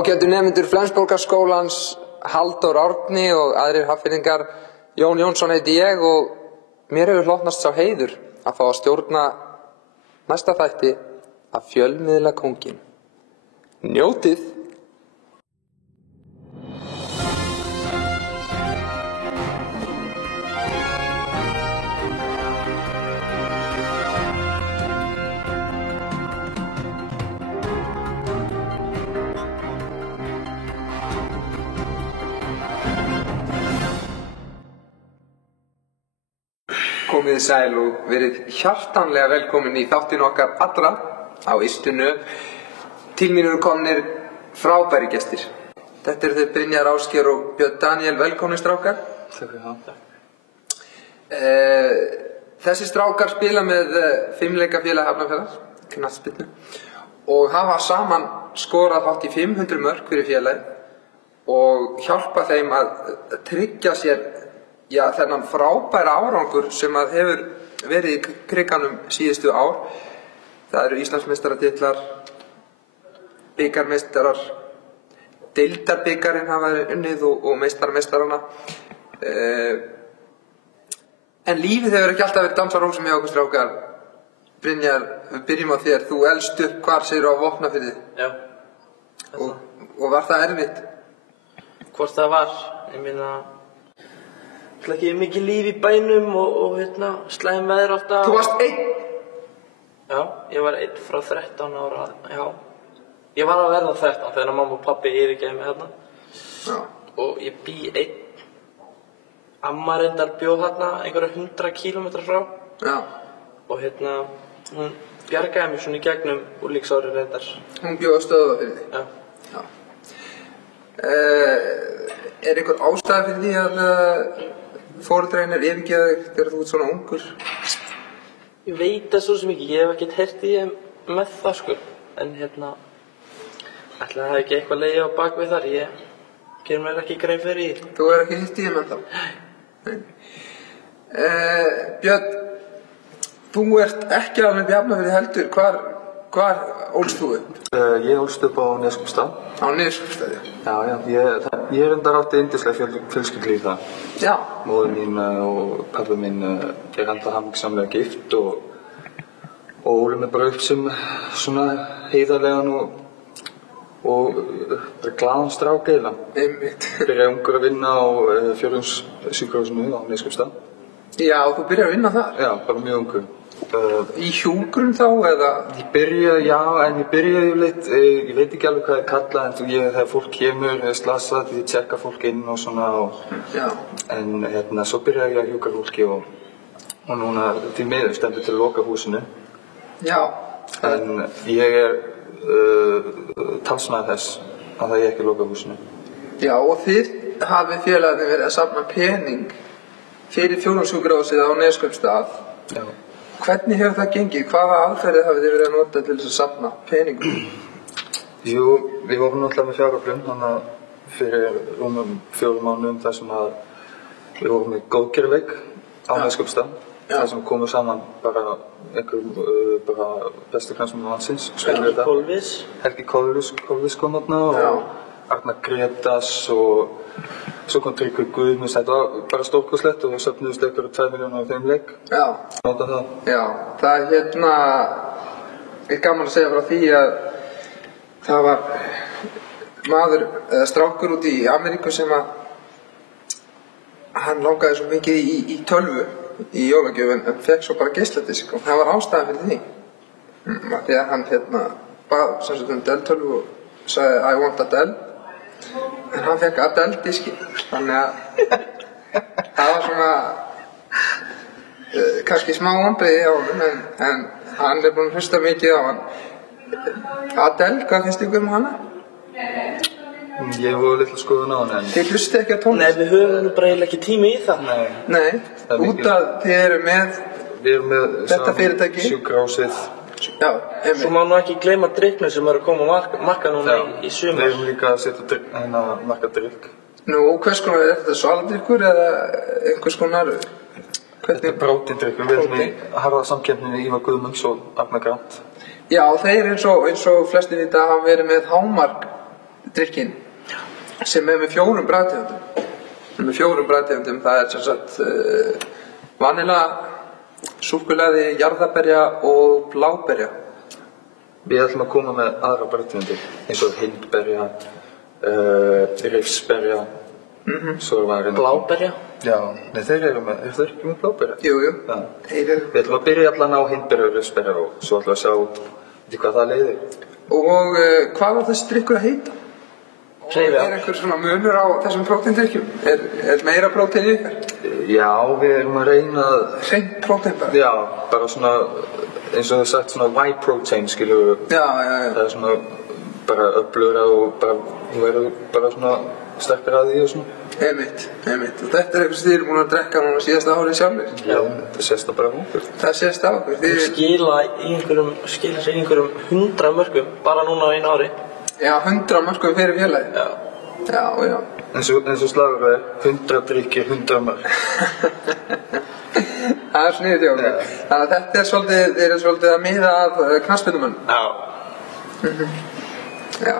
Ágætu nemendur Flensborgarskólans, Halldór Árni og aðrir Hafnfirðingar, Jón Jónsson heiti ég og mér hefur hlotnast sá heiður að fá að stjórna næsta þætti af Fjölmiðlakónginn. Njótið! Komið sæl og verið hjartanlega velkomin í þáttinn okkar allra á Ystu Nöf. Til mín eru komnir frábæri gestir. Þetta eru þau Brynjar Ásgeir og Björn Daniel, velkomin strákar. Takk fyrir það. Þessi strákar spila með fimleikafélag Hafnarfjarðar, knattspyrnu, og hafa saman skorað hátt í 500 mörk fyrir félagið og hjálpa þeim að tryggja sér þennan frábæra árangur sem að hefur verið í kriganum síðustu ár. Það eru Íslandsmeistaratitlar, bikarmeistarar, deildarbikarinn hafa unnið og meistarana. En lífið hefur ekki alltaf verið dansarósum hjá okkur strákar. Brynjar, við byrjum á þér. Þú elst upp hvar segirðu á Vopnafirði? Já. Og var það erfitt? Hvort það var, ég meina ekki mikið líf í bænum og slæm veður alltaf. Þú varst einn? Já, ég var einn frá 13 ára, já. Ég var að verða 13 þegar mamma og pappi yfirgefu mig hérna. Já. Og ég bý einn. Amma reyndar bjó hérna einhverja 100 kílómetra frá. Já. Og hún bjargaði mig svona í gegnum úlíksári reyndar. Hún bjó að stöða fyrir þig? Já. Já. Er einhver ástæða fyrir því að foreldrar yfirgefa þig þegar þú ert svona ungur? Ég veit það svo sem ekki, ég hef ekkert heyrt í þeim með það sko. En ætli það hafi ekki eitthvað legið á bak við þar, ég gerir mér ekki grein fyrir því. Þú hefur ekki heyrt í þeim ennþá? Nei. Björn, þú ert ekki alveg í Hafnarfirði heldur, hvar ólst þú upp? Ég ólst upp á Neskaupstað. Á Neskaupstað, já. Ég reyndar átti yndislega fjölskyldulíf þar. Já. Móðir mín og pabbi mín er enda hamingsamlega gift og ólu mig bara upp sem svona heiðarlegan og glaðan strák eiginlega. Einmitt. Byrjaði ungur að vinna á Fjórðungssjúkrahúsinu á Neskaupstað. Já, þú byrjar að vinna þar? Já, bara mjög ungur. Í hjúkrun þá eða? Ég byrjaði yfirleitt, ég veit ekki alveg hvað kallað, en þegar fólk kemur slasað, ég tjekka fólk inn og svona Já. En svo byrjaði ég að hjúkra fólki og núna til miður stendur til að loka húsinu. Já. En ég talsmaður þess að það ég ekki loka húsinu. Já, og þið hafið félagarnir verið að safna pening fyrir Fjórðungssjúkrahúsið á Neskaupstað. Já. Hvernig hefur það gengið? Hvaða aðferðir hafið þið verið að nota til þess að safna peningum? Jú, við vorum náttúrulega með fjáröflun, þannig að fyrir rúmum 4 mánuðum þar sem að við vorum með góðgerðarleik á Neskaupstað. Það sem komu saman bara bestu knattspyrnumenn landsins. Helgi Kolvis kom þarna og Arnar Grétas og svo kom Tryggvi Guðmunds. Þetta var bara stórkostlegt og það söfnuðust einhverjum 2 milljónir á þeim leik. Já. Nota það. Já, það er gaman að segja frá því að það var maður eða strákur út í Ameríku sem að hann langaði svo mikið í tölvu í jólagjöf en fekk svo bara geisladisk og það var ástæðan fyrir því. Því að hann bað sem sagt Dell-tölvu og sagði I want a Dell. En hann fekk Adele-diski, þannig að það var svona kannski smá vonbrigði hjá honum, en hann er búinn að hlusta mikið á hann. Adele, hvað finnst ykkur hana? Ég voru litla skoðun á hann en... Þið hlustið ekki á tónlist? Nei, við höfum nú bara eiginlega ekki tími í það. Nei, út af þið eru með Við erum með þetta fyrirtæki. Sjúkrahúsið. Já, Svo má nú ekki gleyma drykknum sem eru að koma á marka núna í sumar. Við erum líka að setja marka drykk. Nú, hvers konar er þetta? Svaladrykkur eða einhvers konar? Þetta er prótíndrykkur. Við erum í harða samkeppninni Ívar Guðmunds og Arnar Grant. Já, þeir eins og flestir vita hafa verið með hámark drykkin sem er með 4 bragðtegundum. Með 4 bragðtegundum, það er sem sagt vanilla, súkkulaði, jarðarberja og bláberja. Við ætlum að koma með aðra bragðtegundir eins og hindberja, rifsberja, svo var Bláberja? Já, nei þeir eru ekki með bláberja? Jú. Já. Við ætlum að byrja allan á hindberja og rifsberja og svo ætlum við að sjá hvað það leiðir. Og hvað var þessi drykkur að heita? Hreyfi á. Er einhver svona munur á þessum próteindrykkjum? Er meira prótein í ykkar? Já, við erum að reyna að... Hreint prótein bara? Já, bara svona, eins og það er sagt, svona whey protein, skilur við. Já. Það er svona bara öflugra og bara, hún verður bara svona sterkar að því og svona. Einmitt. Og þetta er eitthvað sem þið eru búin að drekka núna síðasta árið sjálfur? Já, það sést það bara á okkur. Það sést á okkur. Þið skila sér einhverjum 100 mörkum bara núna á einu ári. Já, 100 mörkum fyrir félagið. Já. Eins og slagur er 100 drykkir, 100 mörk. Það er sniðugt hjá okkur. Þannig að þetta er svolítið að miða að knattspyrnumönnum. Já,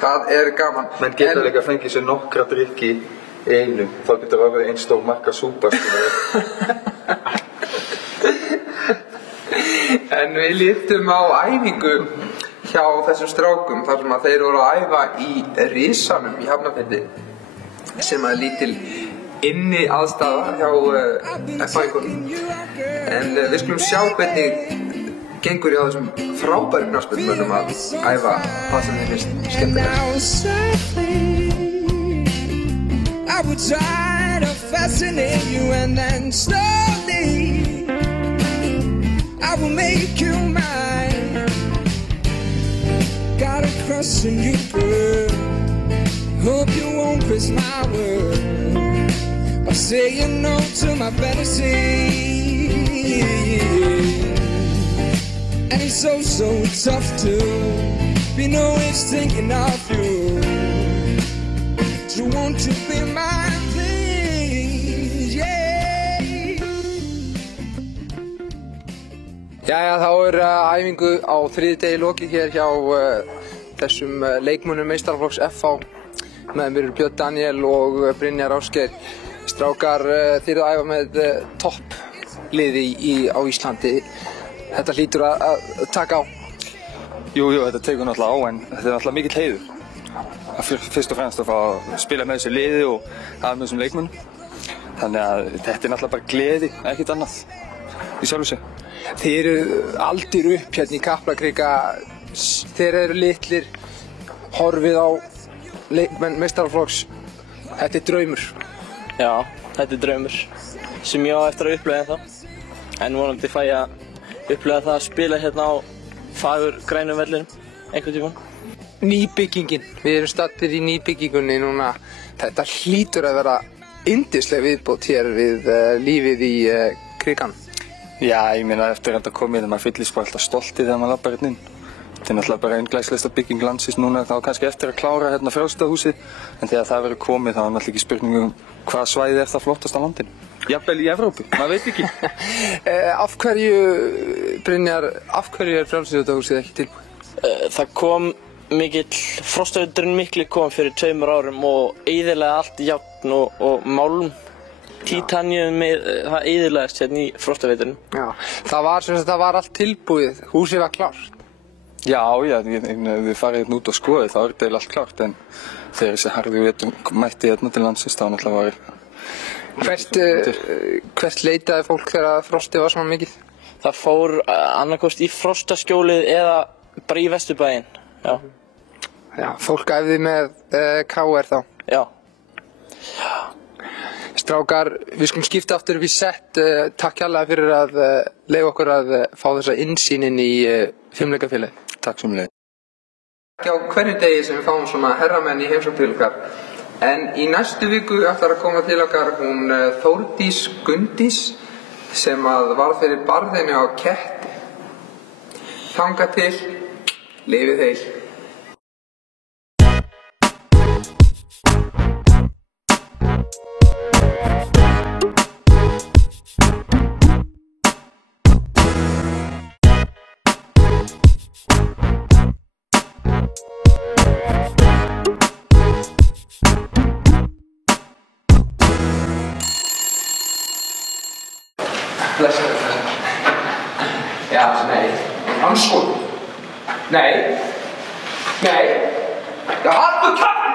það er gaman. Menn geta líka að fengið sér nokkra drykki í einu. Þá getur það verið einn stór marka súpa. En við lítum á æfingu hjá þessum strákum þar sem að þeir voru að æfa í Risanum í Hafnarfirði sem að lítil inni aðstafa hjá FH-ingunum. En við skulum sjá hvernig gengur hjá þessum frábæri knattspyrnumönnum að æfa það sem þeir finnst skemmtilegt. I would try to fascinate you and then slowly I will make you mine. Got a crush on you, girl. Hope you won't twist my world by saying no to my fantasy. And it's so tough to be always thinking of you. So won't you be mine, please, yeah. Jæja, þá er æfingu á þriðju degi lokið hér hjá þessum leikmönnum meistaraflokks FH. Með mér eru Björn Daniel og Brynjar Ásgeir. Strákar, þið eru að æfa með toppliði á Íslandi. Þetta hlýtur að taka á. Jú, þetta tekur náttúrulega á en þetta er náttúrulega mikill heiður. Fyrst og fremst að fá að spila með þessu liði og hafa með þessum leikmönnum. Þannig að þetta er náttúrulega bara gleði, ekkert annað í sjálfu sig. Þið eru aldir upp hérna í Kaplakrika. Þeir eru litlir, horfið á leikmenn meistaraflokks. Þetta er draumur. Já, þetta er draumur sem ég á eftir að upplifa ennþá. En vonandi fæ ég að upplifa það að spila hérna á fagur grænum vellinum einhvern tímann. Nýbyggingin. Við erum staddir í nýbyggingunni núna. Þetta hlýtur að vera yndisleg viðbót hér við lífið í Krikan. Já, ég meina eftir að þetta komið þegar maður fyllist bara alltaf stoltið þegar maður labbar hérna inn. Þetta er náttúrulega bara einn glæsilegasta bygging landsins núna, þá kannski eftir að klára hérna Frjálslynda-húsið. En þegar það verður komið þá er náttúrulega ekki spurning hvaða svæði er það flottast á landinu. Jafnvel í Evrópu, maður veit ekki. Af hverju, Brynjar, af hverju er Frjálslynda-húsið ekki tilbúið? Það kom mikill, frostaveiturinn mikli kom fyrir 2 árum og eyðilega allt járn og málm. Titanium það eyðilegast hérna í frostaveiturinn. Já, það var allt tilbúið, húsið var klárt. Já, við farið hérna út og skoðið, þá er þetta allt klárt, en þegar þessi harði vetur mætti hérna til landsins, þá náttúrulega var Hvert leitaði fólk þegar frostið var svona mikið? Það fór annarkost í frostaskjólið eða bara í Vesturbæinn, já. Já, fólk æfði með KR þá? Já. Strákar, við skulum skipta aftur upp í sett. Takk hérlega fyrir að leyfa okkur að fá þessa innsýn inn í fimleikafélagið. Takk sömuleiðis. ekki á hverju degi sem við fáum svona herramenn í heimsókn til okkar. En í næstu viku ætlar að koma til okkar hún Þórdís Gunndís sem að varð fyrir barðinu á ketti. Þangað til, lifið heil. Ja, nee. Handschoen. Nee. Nee. Je had me